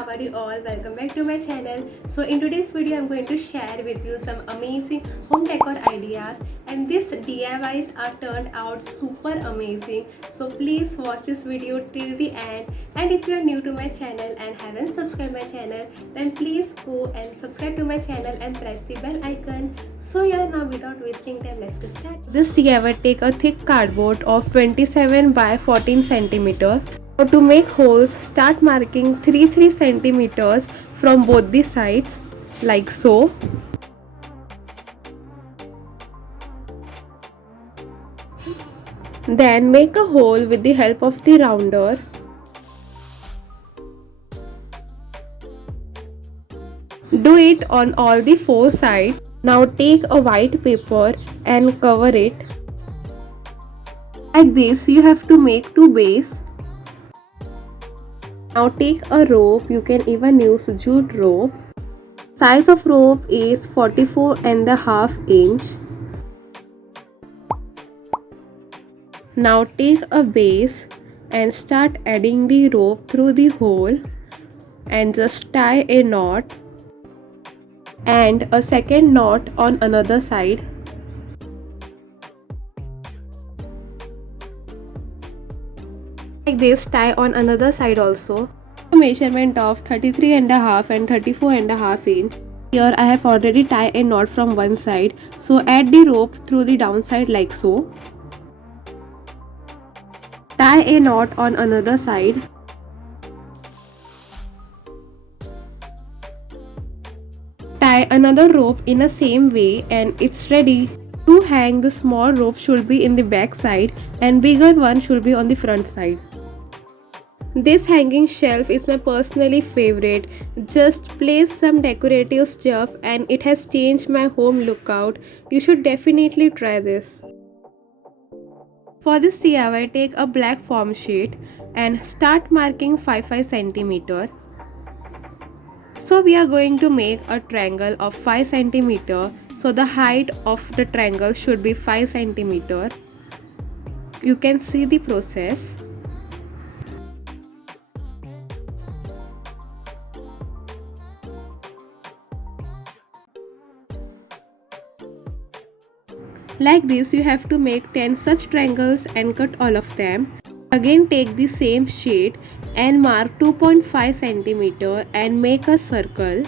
how are you all? Welcome back to my channel. So in today's video I'm going to share with you some amazing home decor ideas, and these DIYs are turned out super amazing. So please watch this video till the end, and if you are new to my channel and haven't subscribed my channel, then please go and subscribe to my channel and press the bell icon. So yeah, now without wasting time, let's get started. This DIY, take a thick cardboard of 27 by 14 centimeter. Now to make holes, start marking 3 centimeters from both the sides like so. Then make a hole with the help of the rounder. Do it on all the 4 sides. Now take a white paper and cover it. Like this, you have to make 2 bases. Now take a rope, you can even use jute rope. Size of rope is 44.5 inch. Now take a base and start adding the rope through the hole and just tie a knot and a second knot on another side. Like this, tie on another side also. A measurement of 33.5 and 34.5 inch. Here I have already tied a knot from one side, so add the rope through the downside like so. Tie a knot on another side. Tie another rope in the same way and it's ready. To hang, the small rope should be in the back side and bigger one should be on the front side. This hanging shelf is my personally favorite. Just place some decorative stuff and it has changed my home lookout. You should definitely try this. For this DIY, take a black foam sheet and start marking 5 centimeter. So we are going to make a triangle of 5 centimeter. So the height of the triangle should be 5 centimeter. You can see the process. Like this, you have to make 10 such triangles and cut all of them. Again take the same sheet and mark 2.5 centimeter and make a circle.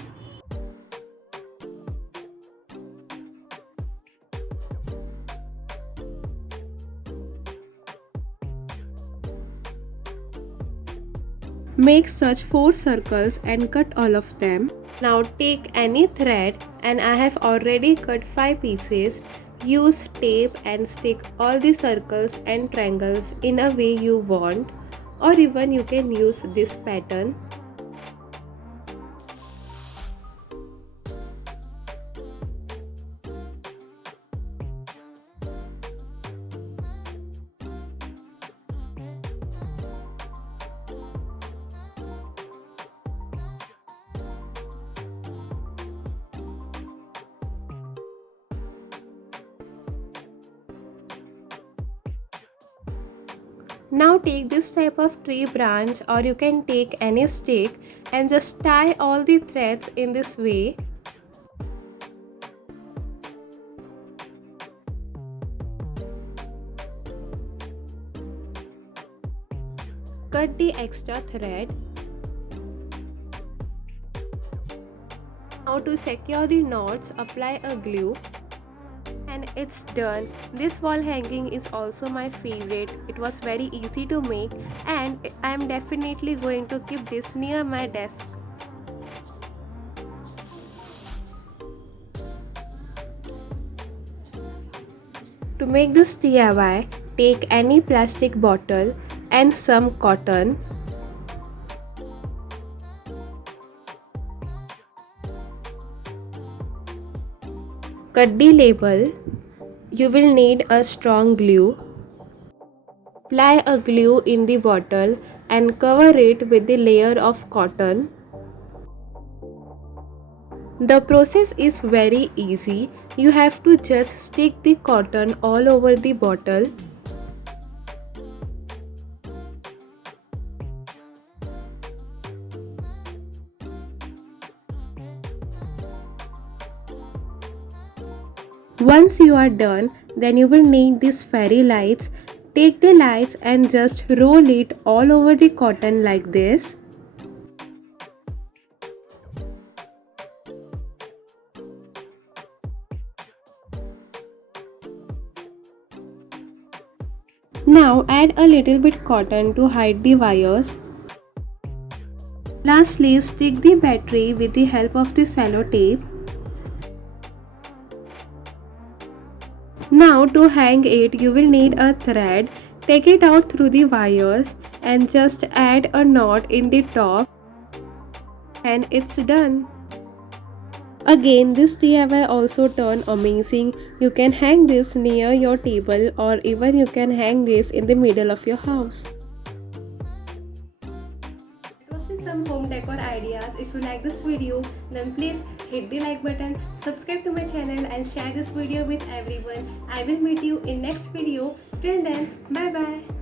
Make such 4 circles and cut all of them. Now take any thread, and I have already cut 5 pieces. Use tape and stick all the circles and triangles in a way you want, or even you can use this pattern. Now take this type of tree branch, or you can take any stick and just tie all the threads in this way. Cut the extra thread. Now to secure the knots, apply a glue. And it's done. This wall hanging is also my favorite. It was very easy to make and I am definitely going to keep this near my desk. To make this DIY, take any plastic bottle and some cotton. Cut the label. You will need a strong glue. Apply a glue in the bottle and cover it with the layer of cotton. The process is very easy. You have to just stick the cotton all over the bottle. Once you are done, then you will need these fairy lights. Take the lights and just roll it all over the cotton like this. Now add a little bit cotton to hide the wires. Lastly, stick the battery with the help of the cello tape. Now to hang it, you will need a thread. Take it out through the wires and just add a knot in the top, and it's done. Again, this DIY also turned amazing. You can hang this near your table, or even you can hang this in the middle of your house. Some home decor ideas. If you like this video, then please hit the like button, subscribe to my channel and share this video with everyone. I will meet you in next video. Till then, bye bye.